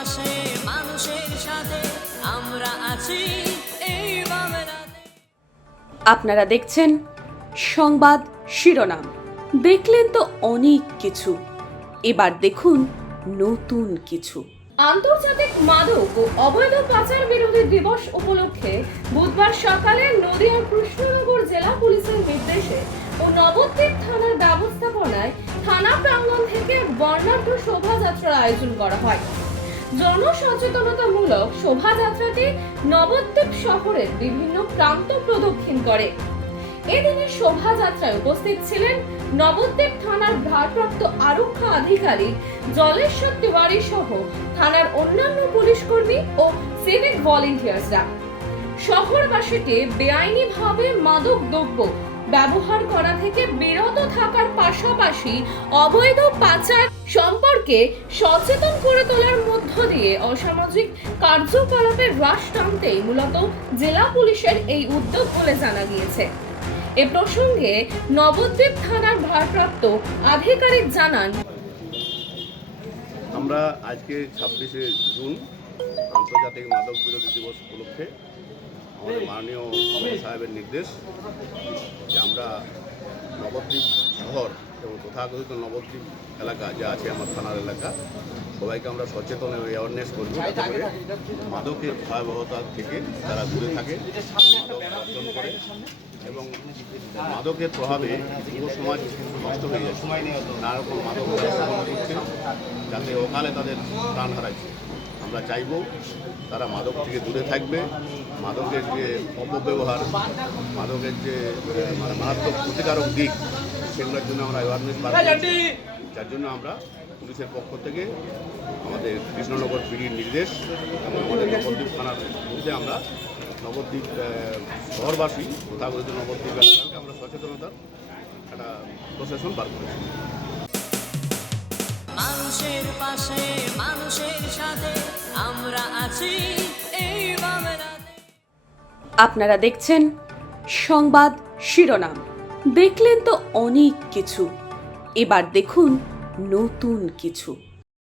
পাশে মানুষের সাথে আমরা আছি এই বাংলাতে। আপনারা দেখছেন সংবাদ শিরোনাম। দেখলেন তো অনেক কিছু, এবার দেখুন নতুন কিছু। আন্তর্জাতিক মাদক ও অবৈধ পাচার বিরোধী দিবস উপলক্ষে বুধবার সকালে নদিয়ার কৃষ্ণনগর জেলা পুলিশের নির্দেশে ও নবদ্বীপ থানার ব্যবস্থাপনায় থানা প্রাঙ্গণ থেকে বর্ণাঢ্য শোভাযাত্রার আয়োজন করা হয়। জনসচেতনতামূলক শোভাযাত্রাটি নবদ্বীপ শহরের বিভিন্ন প্রান্ত প্রদক্ষিণ করে। এদিনের শোভাযাত্রায় উপস্থিত ছিলেন নবদ্বীপ থানার ভারপ্রাপ্ত আরক্ষা আধিকারিক জলেশ্বর তিওয়ারি সহ থানার অন্যান্য পুলিশ কর্মী ও সিভিক ভলেন্টিয়ার্সরা। শহরবাসীকে বেআইনিভাবে মাদক দ্রব্য ব্যবহার করা থেকে বিরত থাকার পাশাপাশি অবৈধ পাচার সম্পর্কে সচেতন করে তোলার মধ্য দিয়ে অসামাজিক কার্যকলাপের হ্রাস টানতেই মূলত জেলা পুলিশের এই উদ্যোগ বলে জানা গিয়েছে। এ প্রসঙ্গে নবদ্বীপ থানার ভারপ্রাপ্ত আধিকারিক জানান, আমরা আজকে 26শে জুন আন্তর্জাতিক মাদক বিরোধী দিবস উপলক্ষে আমাদের মাননীয় সাহেবের নির্দেশ যে আমরা নবদ্বীপ শহর এবং তথাকথিত নবদ্বীপ এলাকা যা আছে আমার থানার এলাকা সবাইকে আমরা সচেতন এবং অ্যাওয়ারনেস করব যাতে করে মাদকের ভয়াবহতা থেকে তারা দূরে থাকে, মাদক বর্জন করে এবং মাদকের প্রভাবে যুব সমাজ নষ্ট হয়ে যাচ্ছে, নানা রকম মাদক সেবন করছে যাতে অকালে তাদের প্রাণ হারাচ্ছে। আমরা চাইব তারা মাদক থেকে দূরে থাকবে, মাদকের যে অপব্যবহার, মাদকের যে মানে মারাত্মক ক্ষতিকারক দিক সেগুলোর জন্য আমরা অ্যাওয়ারনেস বাড়াচ্ছি। যার জন্য আমরা পুলিশের পক্ষ থেকে আমাদের কৃষ্ণনগর পিডির নির্দেশ এবং আমাদের নবদ্বীপ থানার মধ্যে আমরা নবদ্বীপ শহরবাসী তথাকথিত নবদ্বীপ এলাকাকে আমরা সচেতনতার একটা প্রশাসন বার করেছি। মানুষের পাশে মানুষের সাথে আমরা আছি এই বাংলাতে। আপনারা দেখছেন সংবাদ শিরোনাম। দেখলেন তো অনেক কিছু, এবার দেখুন নতুন কিছু।